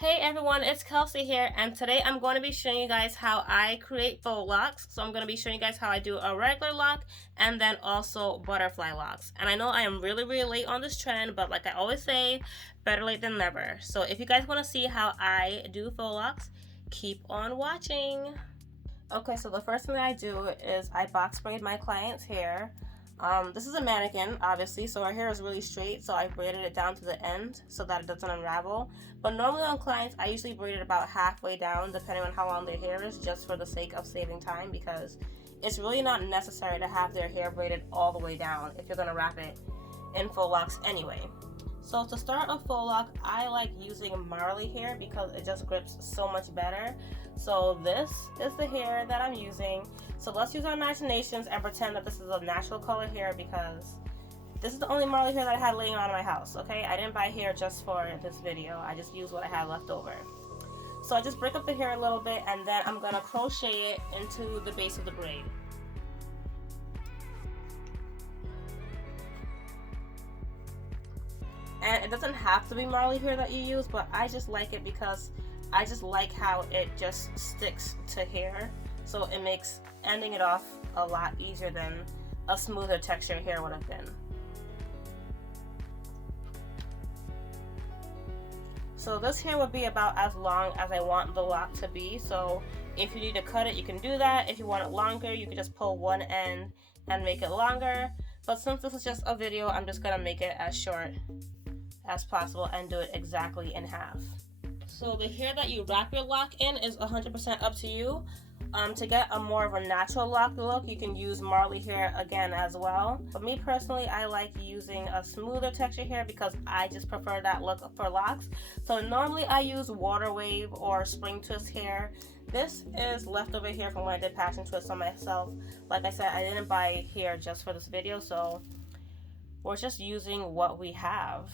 Hey everyone, it's Kelsey here, and today I'm going to be showing you guys how I create faux locks. So I'm going to be showing you guys how I do a regular lock and then also butterfly locks. And I know I am really late on this trend, but like I always say, better late than never. So if you guys want to see how I do faux locks, keep on watching. Okay, so the first thing that I do is I box braid my client's hair. This is a mannequin, obviously, so her hair is really straight, so I braided it down to the end so that it doesn't unravel. But normally on clients, I usually braid it about halfway down, depending on how long their hair is, just for the sake of saving time, because it's really not necessary to have their hair braided all the way down if you're going to wrap it in faux locks anyway. So to start a faux lock, I like using Marley hair because it just grips so much better. So this is the hair that I'm using. So let's use our imaginations and pretend that this is a natural color hair, because this is the only Marley hair that I had laying around in my house, okay? I didn't buy hair just for this video. I just used what I had left over. So I just break up the hair a little bit, and then I'm gonna crochet it into the base of the braid. And it doesn't have to be Marley hair that you use, but I just like it because I just like how it just sticks to hair. So it makes ending it off a lot easier than a smoother texture hair would have been. So this hair would be about as long as I want the lock to be. So if you need to cut it, you can do that. If you want it longer, you can just pull one end and make it longer. But since this is just a video, I'm just gonna make it as short as possible and do it exactly in half. So the hair that you wrap your lock in is 100% up to you. To get a more of a natural lock look, you can use Marley hair again as well. But me personally, I like using a smoother texture hair because I just prefer that look for locks. So normally I use water wave or spring twist hair. This is leftover hair from when I did passion twists on myself. Like I said, I didn't buy hair just for this video, so we're just using what we have.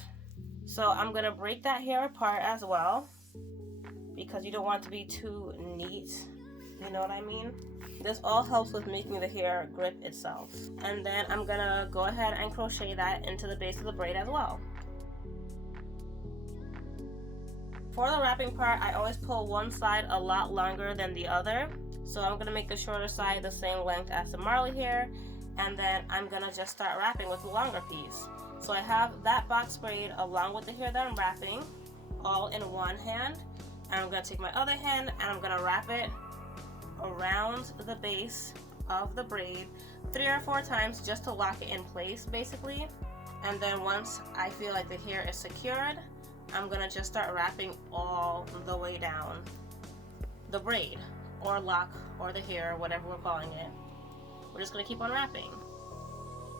So I'm gonna break that hair apart as well, because you don't want it to be too neat, you know what I mean? This all helps with making the hair grip itself. And then I'm gonna go ahead and crochet that into the base of the braid as well. For the wrapping part, I always pull one side a lot longer than the other. So I'm gonna make the shorter side the same length as the Marley hair, and then I'm gonna just start wrapping with the longer piece. So I have that box braid along with the hair that I'm wrapping all in one hand, and I'm going to take my other hand and I'm going to wrap it around the base of the braid 3 or 4 times just to lock it in place basically. And then once I feel like the hair is secured, I'm going to just start wrapping all the way down the braid or lock or the hair, whatever we're calling it. We're just going to keep on wrapping.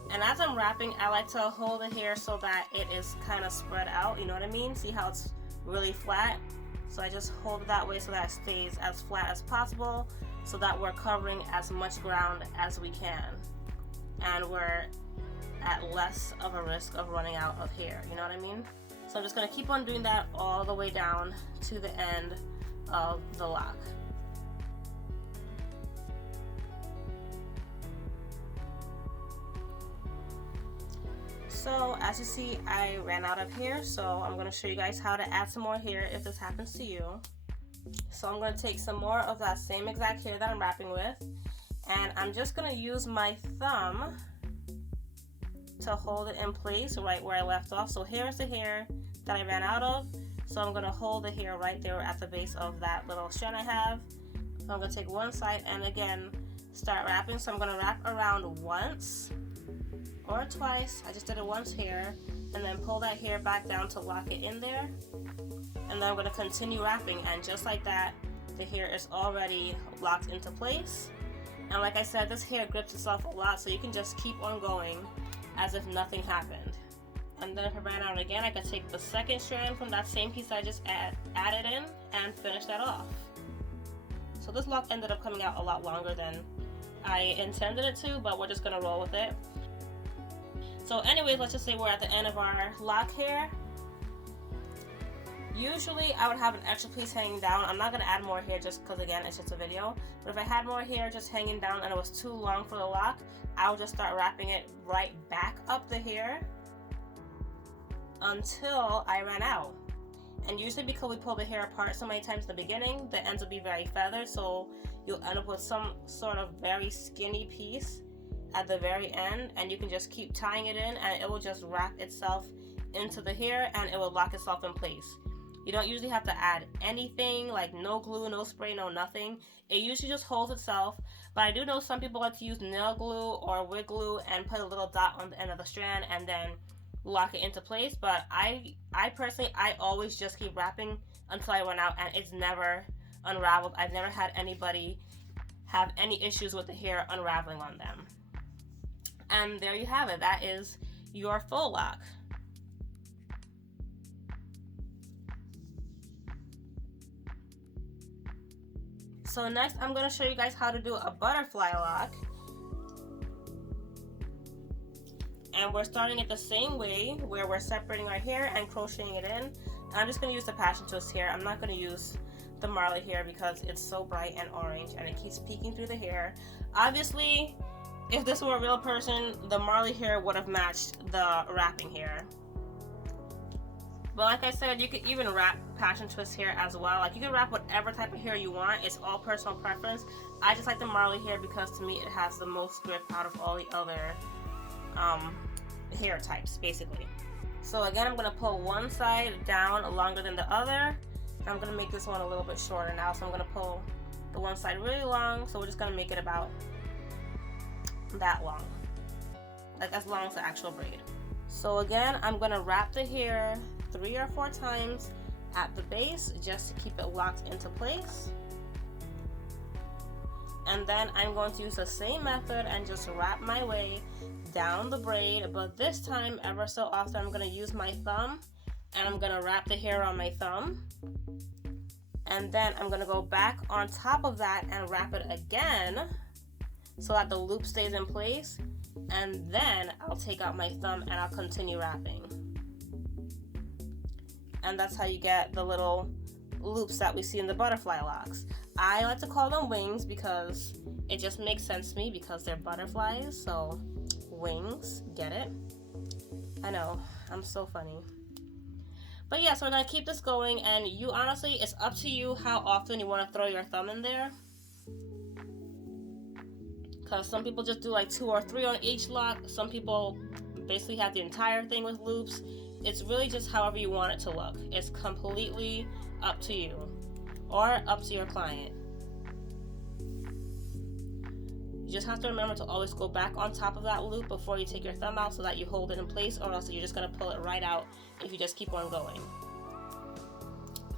And as I'm wrapping, I like to hold the hair so that it is kind of spread out, you know what I mean? See how it's really flat? So I just hold it that way so that it stays as flat as possible, so that we're covering as much ground as we can. And we're at less of a risk of running out of hair, you know what I mean? So I'm just gonna keep on doing that all the way down to the end of the lock. So as you see, I ran out of hair, so I'm going to show you guys how to add some more hair if this happens to you. So I'm going to take some more of that same exact hair that I'm wrapping with, and I'm just going to use my thumb to hold it in place right where I left off. So here's the hair that I ran out of, so I'm going to hold the hair right there at the base of that little strand I have. So I'm going to take one side and again start wrapping. So I'm going to wrap around once or twice. I just did it once here, and then pull that hair back down to lock it in there, and then I'm going to continue wrapping, and just like that the hair is already locked into place. And like I said, this hair grips itself a lot, so you can just keep on going as if nothing happened. And then if I ran out again, I could take the second strand from that same piece I just added in and finish that off. So this lock ended up coming out a lot longer than I intended it to, but we're just going to roll with it. So anyways, let's just say we're at the end of our lock hair. Usually I would have an extra piece hanging down. I'm not going to add more hair just because, again, it's just a video. But if I had more hair just hanging down and it was too long for the lock, I would just start wrapping it right back up the hair until I ran out. And usually because we pull the hair apart so many times in the beginning, the ends will be very feathered, so you'll end up with some sort of very skinny piece at the very end, and you can just keep tying it in and it will just wrap itself into the hair and it will lock itself in place. You don't usually have to add anything, like no glue, no spray, no nothing. It usually just holds itself, but I do know some people like to use nail glue or wig glue and put a little dot on the end of the strand and then lock it into place. But I personally, I always just keep wrapping until I run out, and it's never unraveled. I've never had anybody have any issues with the hair unraveling on them. And there you have it. That is your faux lock. So next I'm going to show you guys how to do a butterfly lock. And we're starting it the same way, where we're separating our hair and crocheting it in. And I'm just going to use the passion twist here. I'm not going to use the marley hair because it's so bright and orange and it keeps peeking through the hair. Obviously, if this were a real person, the marley hair would have matched the wrapping hair. But like I said, you could even wrap passion twist hair as well. Like, you can wrap whatever type of hair you want. It's all personal preference. I just like the marley hair because to me it has the most grip out of all the other hair types, basically. So again, I'm going to pull one side down longer than the other. I'm going to make this one a little bit shorter now. So I'm going to pull the one side really long. So we're just going to make it about that long. Like as long as the actual braid. So again, I'm going to wrap the hair 3 or 4 times at the base just to keep it locked into place. And then I'm going to use the same method and just wrap my way down the braid, but this time ever so often I'm going to use my thumb and I'm going to wrap the hair on my thumb, and then I'm going to go back on top of that and wrap it again so that the loop stays in place, and then I'll take out my thumb and I'll continue wrapping. And that's how you get the little loops that we see in the butterfly locks. I like to call them wings because it just makes sense to me because they're butterflies, so wings, get it? I know, I'm so funny. But yeah, so we're gonna keep this going, and you honestly, it's up to you how often you want to throw your thumb in there, because some people just do like 2 or 3 on each lock. Some people basically have the entire thing with loops. It's really just however you want it to look. It's completely up to you or up to your client. You just have to remember to always go back on top of that loop before you take your thumb out so that you hold it in place, or else you're just going to pull it right out if you just keep on going.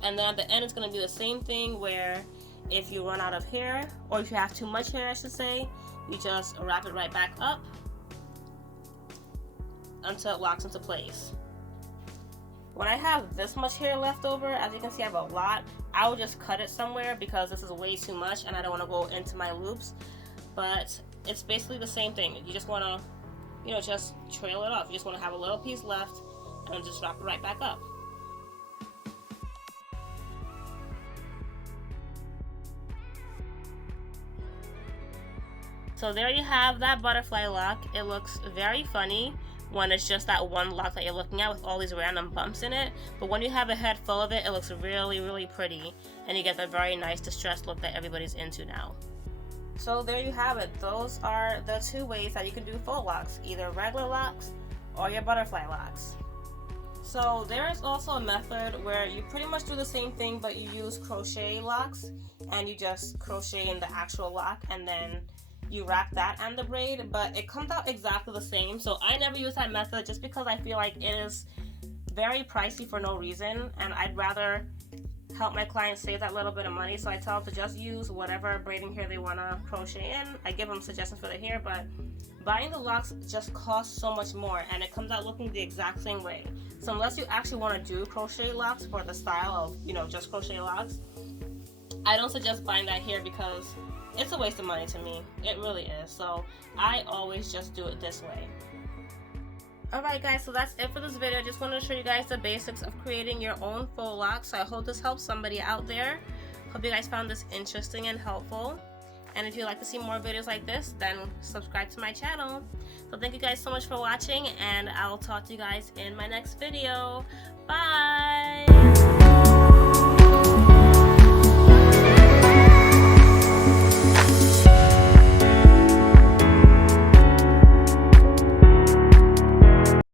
And then at the end it's going to be the same thing, where if you run out of hair, or if you have too much hair I should say, you just wrap it right back up until it locks into place. When I have this much hair left over, as you can see I have a lot, I will just cut it somewhere because this is way too much and I don't want to go into my loops. But it's basically the same thing. You just want to, just trail it off. You just want to have a little piece left and just wrap it right back up. So there you have that butterfly lock. It looks very funny when it's just that one lock that you're looking at with all these random bumps in it. But when you have a head full of it, it looks really, really pretty. And you get that very nice distressed look that everybody's into now. So there you have it. Those are the 2 ways that you can do faux locks, either regular locks or your butterfly locks. So there is also a method where you pretty much do the same thing, but you use crochet locks, and you just crochet in the actual lock and then you wrap that and the braid, but it comes out exactly the same. So I never use that method just because I feel like it is very pricey for no reason, and I'd rather help my clients save that little bit of money. So I tell them to just use whatever braiding hair they want to crochet in. I give them suggestions for the hair, but buying the locks just costs so much more, and it comes out looking the exact same way. So unless you actually want to do crochet locks for the style of just crochet locks, I don't suggest buying that hair because it's a waste of money to me. It really is. So I always just do it this way. Alright guys, so that's it for this video. I just wanted to show you guys the basics of creating your own faux locks. So I hope this helps somebody out there. Hope you guys found this interesting and helpful. And if you'd like to see more videos like this, then subscribe to my channel. So thank you guys so much for watching, and I'll talk to you guys in my next video. Bye!